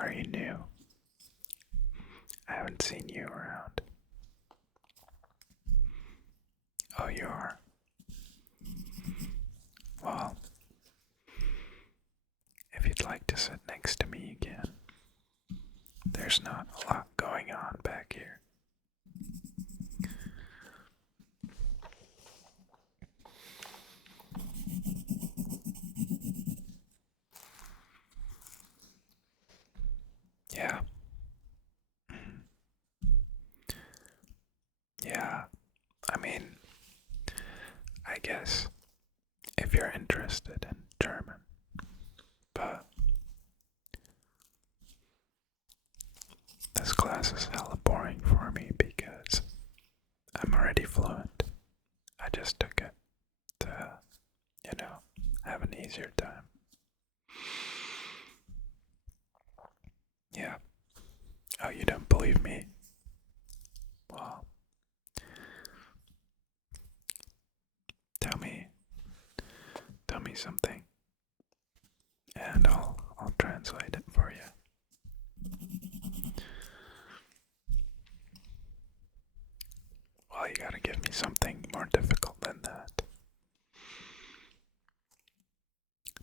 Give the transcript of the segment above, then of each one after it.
Are you new? I haven't seen you around. Oh, you are? Well, if you'd like to sit next to me again, there's not a lot going on back here. Yeah. Yeah, I mean, I guess if you're interested in German, but this class is hella boring for me because I'm already fluent. I just took it to, have an easier time. Yeah. Oh, you don't believe me? Well, tell me something, and I'll translate it for you. Well, you gotta give me something more difficult than that.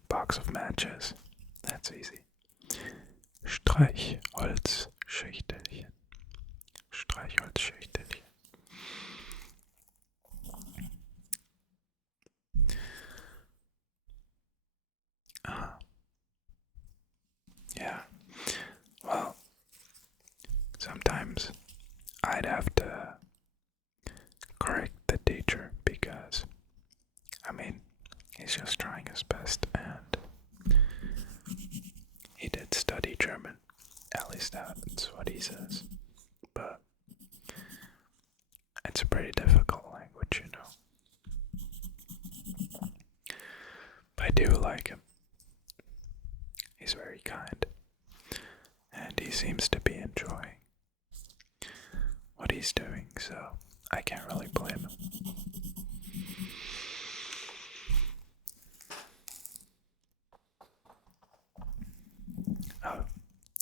Box of matches. That's easy. Streichholzschüchtelchen. Streichholzschüchtelchen. Yeah. Well, sometimes I'd have to correct the teacher because, he's just trying his best and he did study German. At least that's what he says. But it's a pretty difficult language, But I do like him. He's very kind. And he seems to be enjoying what he's doing, so I can't really blame him. Oh,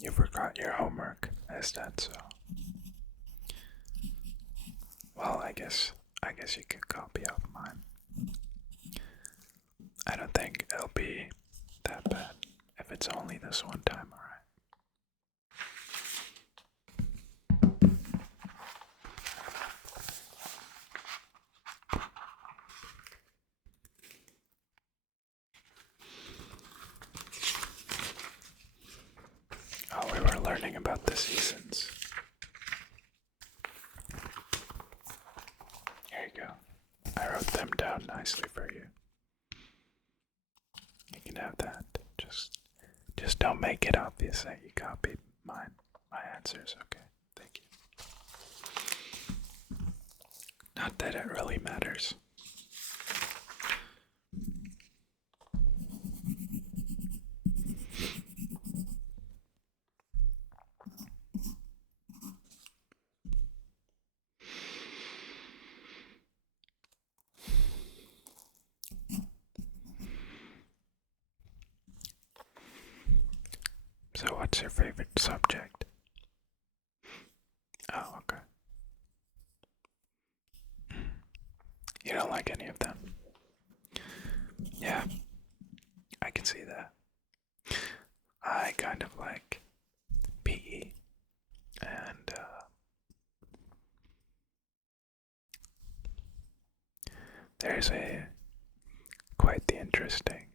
you forgot your homework. Is that so? Well, I guess you could copy off mine. I don't think it'll be that bad if it's only this one time, alright? Oh, we were learning about the seasons. Here you go. I wrote them down nicely for you. You can have that. Just don't make it obvious that you copied my answers, okay? Thank you. Not that it really matters. So what's your favorite subject? Oh, okay. You don't like any of them? Yeah, I can see that. I kind of like PE and there's quite the interesting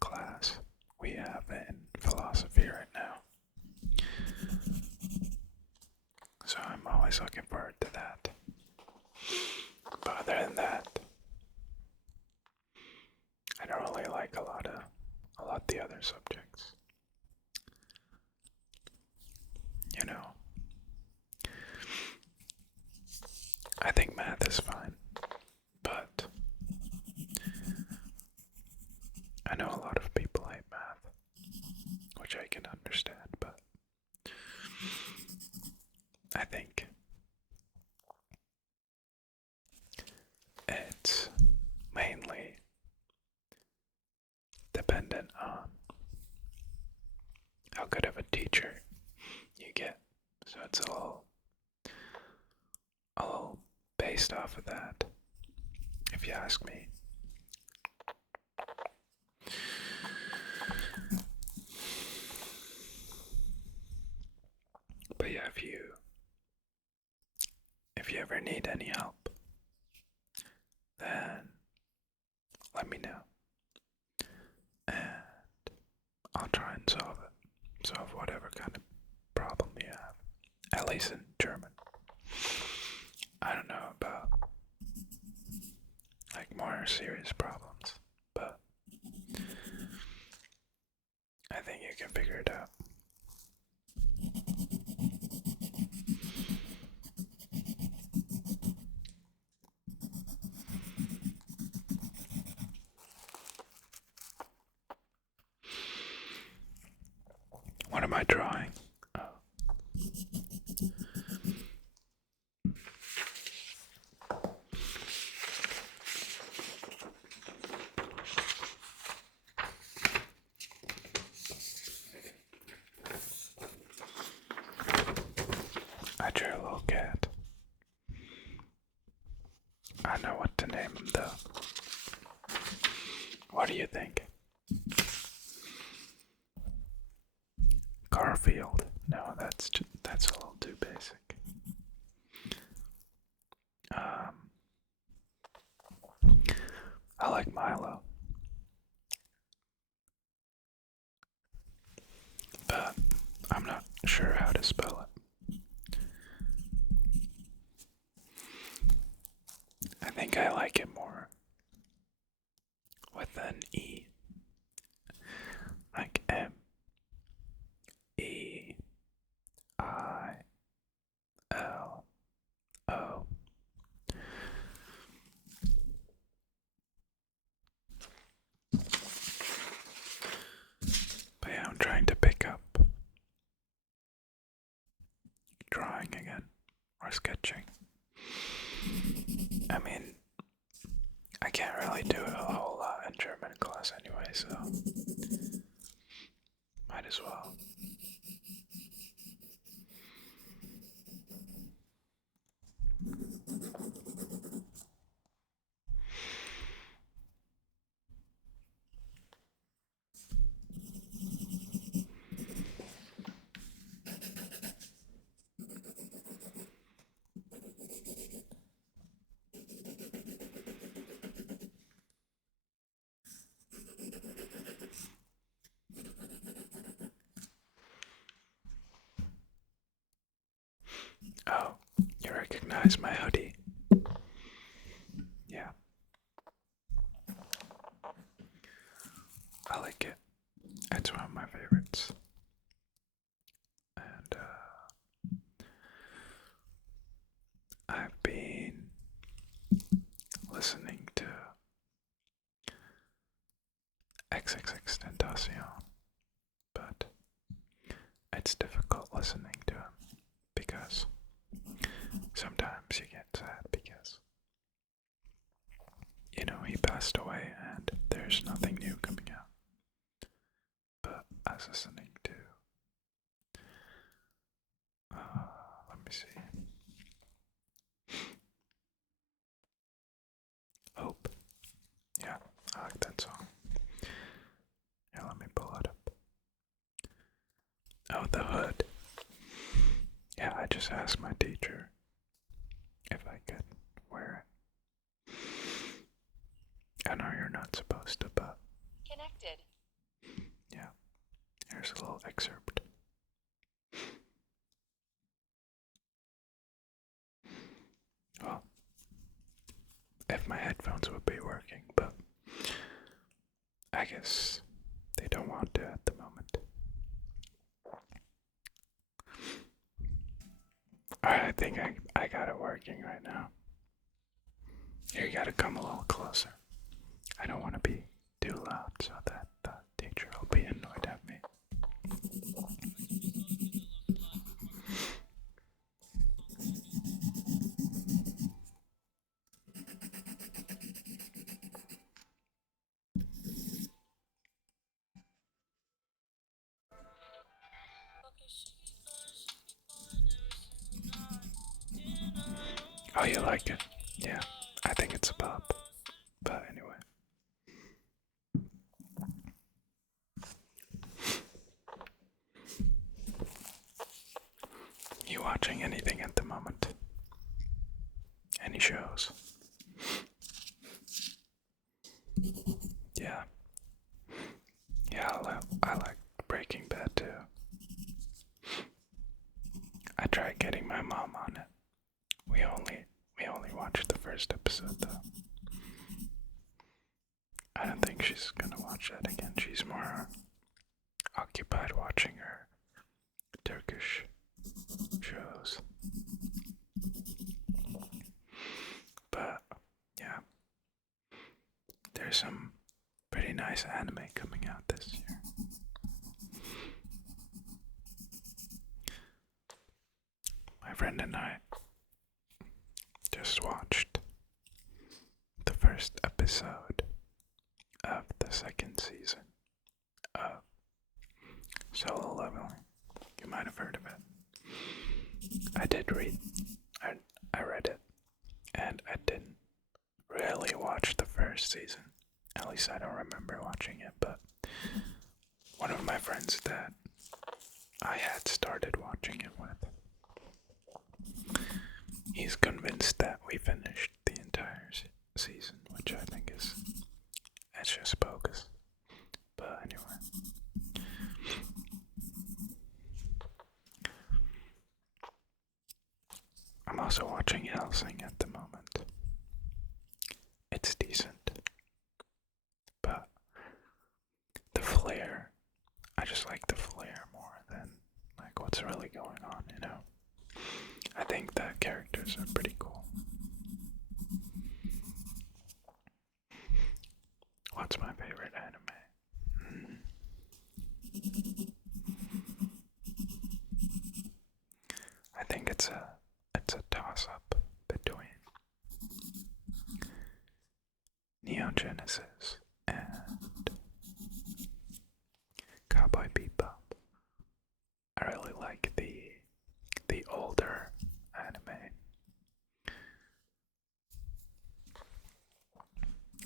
class we have in philosophy right now. So I'm always looking forward to that. But other than that, I don't really like a lot the other subjects. I think math is fine, but I know a lot of people hate math, which I can understand, but I think it's mainly dependent on it's a little based off of that, if you ask me. But yeah, if you ever need any help, then let me know, and I'll try and solve whatever kind of problem you have, at least in German. I don't know about like more serious problems, but I think you can figure it out. What am I drawing? Oh. I drew a little cat. I know what to name him though. What do you think? Garfield. No, that's a little too basic. I like Milo, but I'm not sure how to spell it. I think I like it more with an E, like Melo. But yeah, I'm trying to pick up drawing again, or sketching. I mean, I can't really do it a whole lot in German class anyway, so might as well. Oh, you recognize my hoodie? Yeah. I like it. It's one of my favorites. And I've been listening to XXX Tentacion, but it's difficult listening to him because sometimes you get sad because, you know, he passed away and there's nothing new coming out. But I was listening to, let me see, Hope. Yeah, I like that song. Yeah, let me pull it up. Oh, the hood. Yeah, I just asked my teacher if I could wear it. I know you're not supposed to, but Connected. yeah, here's a little excerpt. Well, if my headphones would be working, but I guess they don't want to at the moment. Alright, I think I got it working right now. Here, you gotta come a little closer. I don't want to be too loud so that the teacher will be annoyed at me. Oh, you like it? Yeah, I think it's a pop. But anyway. You watching anything at the moment? Any shows? Yeah. Yeah, I like Breaking Bad too. I tried getting my mom on it. We only watched the first episode though. I don't think she's gonna watch that again. She's more occupied watching her Turkish shows. But yeah, there's some pretty nice anime coming out this year. My friend and I just watched the first episode of the second season of Solo Leveling. You might have heard of it. I did read, I read it, and I didn't really watch the first season. At least I don't remember watching it, but one of my friends that I had started watching it with, he's convinced that we finished the entire season, which I think it's just bogus. But anyway. I'm also watching Helsing at the moment. It's decent. But the flair, I just like the flair more than like what's really going on, you know? I think the characters are pretty cool. What's my favorite anime? I think it's a toss-up between Neo Genesis and Cowboy Bebop. I really like the older anime.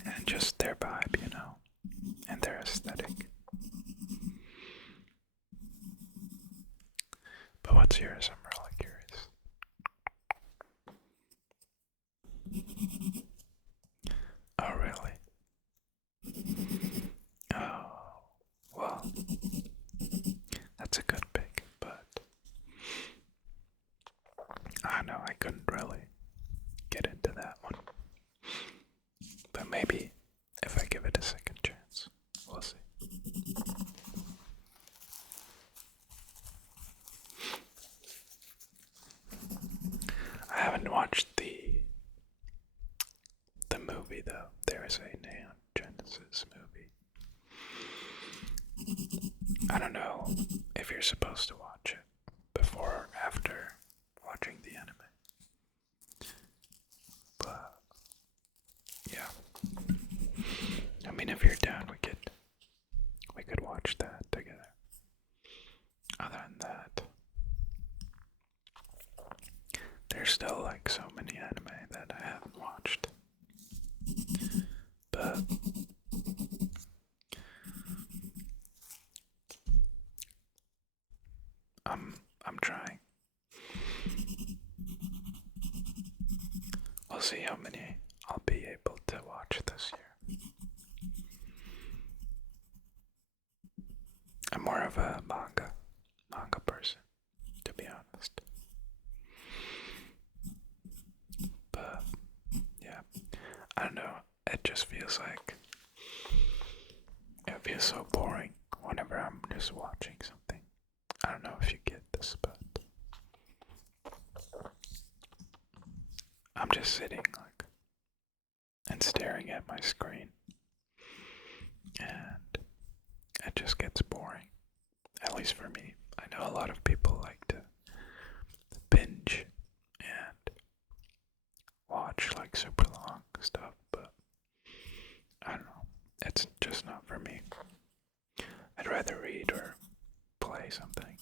And just their vibe, you know, and their aesthetic. But what's yours? I'm really curious. Oh, really? Oh, well, that's a good pick, but I know I couldn't really get into that one. But maybe if I give it a second chance, we'll see. I haven't watched the movie though. There is a Neon Genesis movie. I don't know if you're supposed to watch it before or after watching the anime. But yeah. I mean, if you're down, we could watch that together. Other than that, there's still like so many anime that I haven't watched. But I'm trying. We'll see how many I'll be able to watch this year. I'm more of a manga person, to be honest. But yeah, I don't know. It just feels like it feels so boring whenever I'm just watching something. I don't know if you get this, but I'm just sitting like and staring at my screen, and it just gets boring. At least for me. I know a lot of people like to binge and watch like super long stuff, but I don't know. It's just not for me. I'd rather read or play something.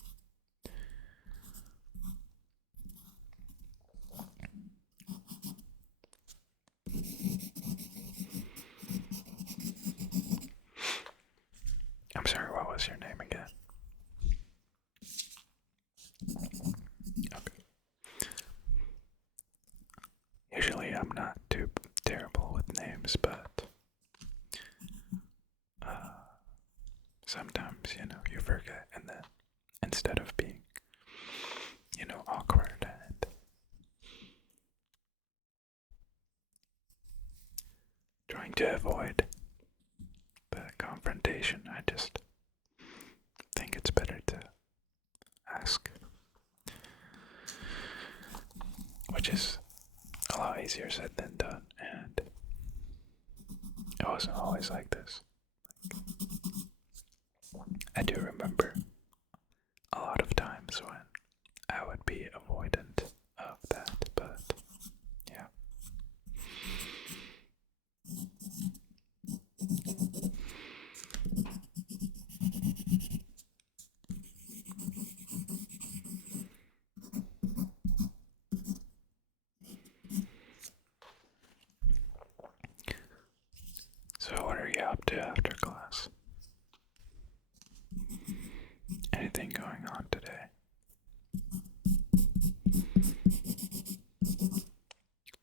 trying to avoid the confrontation. I just think it's better to ask, which is a lot easier said than done, and it wasn't always like this. I do remember a lot of times when I would be avoidant of that, but yeah. So what are you up to after class? Anything going on today?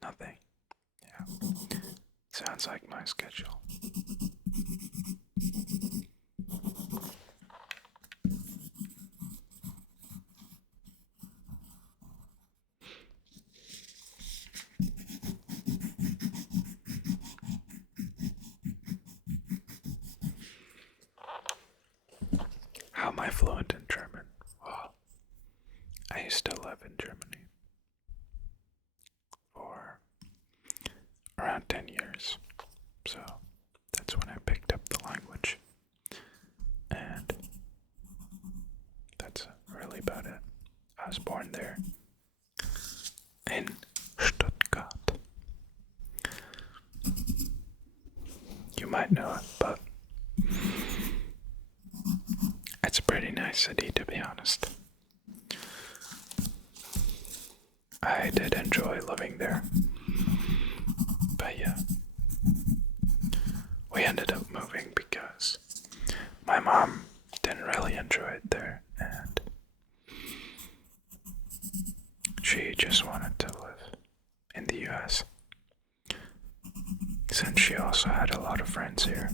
Nothing. Yeah. Sounds like my schedule. How am I fluent in German? Well, I used to live in Germany for around 10 years. So that's when I picked up the language. And that's really about it. I was born there in Stuttgart. You might know it, but it's a pretty nice city, to be honest. I did enjoy living there. But yeah, we ended up moving because my mom didn't really enjoy it there, and she just wanted to live in the US, since she also had a lot of friends here.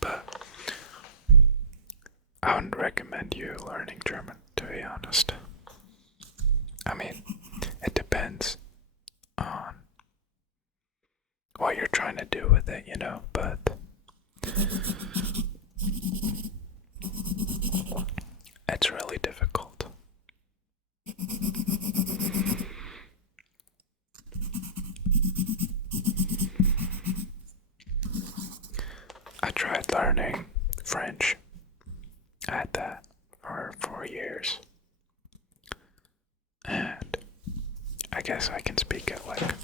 But I wouldn't recommend you learning German, to be honest. I mean, it depends on what you're trying to do with it, but it's really difficult. I tried learning French. I had that for 4 years. And I guess I can speak it like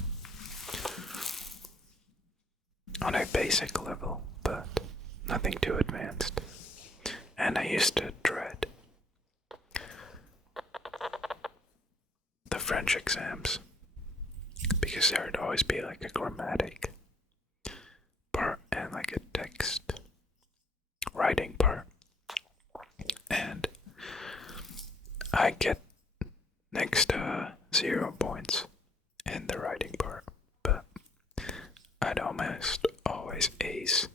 on a basic level, but nothing too advanced. And I used to dread the French exams because there would always be like a grammatic part and like a text writing part. And I get next to 0 points in the writing part, but I'd almost always ace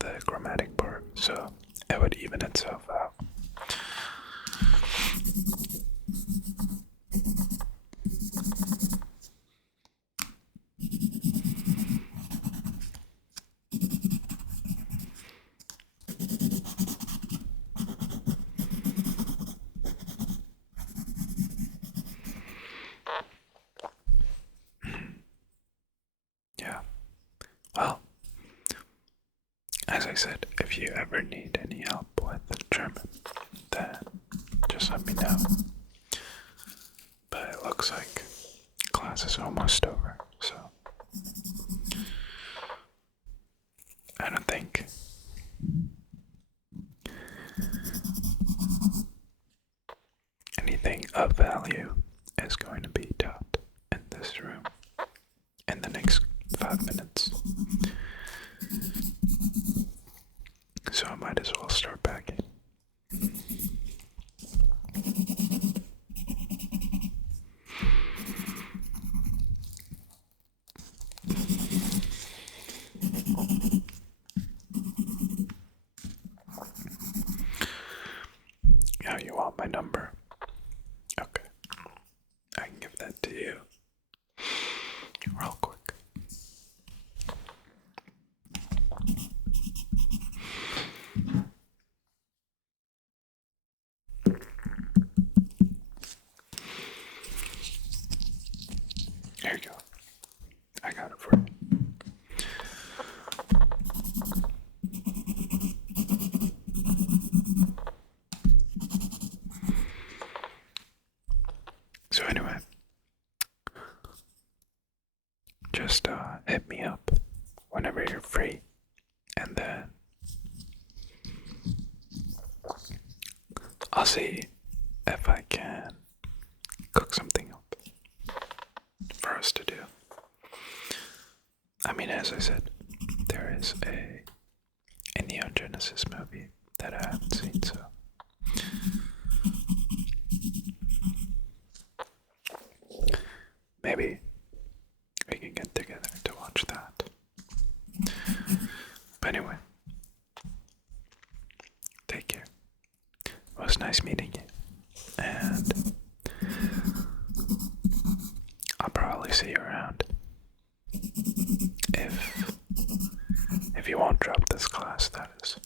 the grammatic part, so it would even itself out. Yeah. Well, as I said, if you ever need any help with German, then just let me know. But it looks like class is almost over, so I don't think anything of value is going to be taught in this room in the next 5 minutes. So I might as well start back in. Yeah, you want my number? I'll see if I can cook something up for us to do. I mean, as I said, there is a Neon Genesis movie that I haven't seen, so maybe we can get together to watch that. But anyway, take care. It was nice meeting you, and I'll probably see you around. If you won't drop this class, that is.